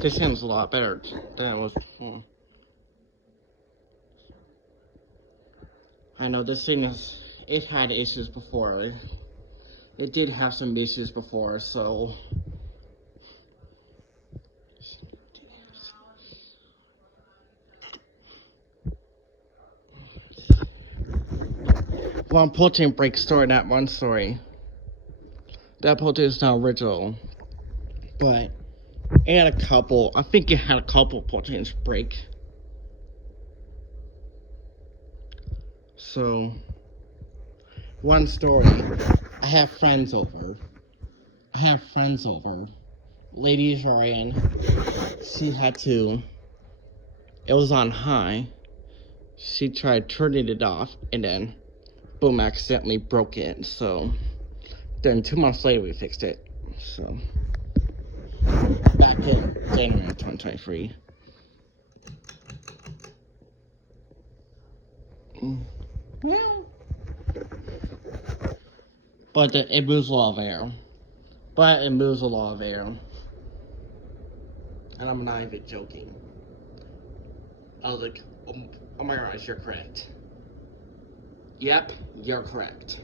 This seems a lot better than it was before. I know this thing it had issues before. It did have some issues before, so. One protein break story, not one story. That protein is not original. But it had a couple. I think it had a couple proteins break. So, one story. I have friends over. Lady Ryan. She had to. It was on high. She tried turning it off, and then, boom! Accidentally broke it. So, then 2 months later we fixed it. So, back in January 2023. Yeah. But it moves a lot of air. And I'm not even joking. I was like, oh my gosh, you're correct. Yep, you're correct.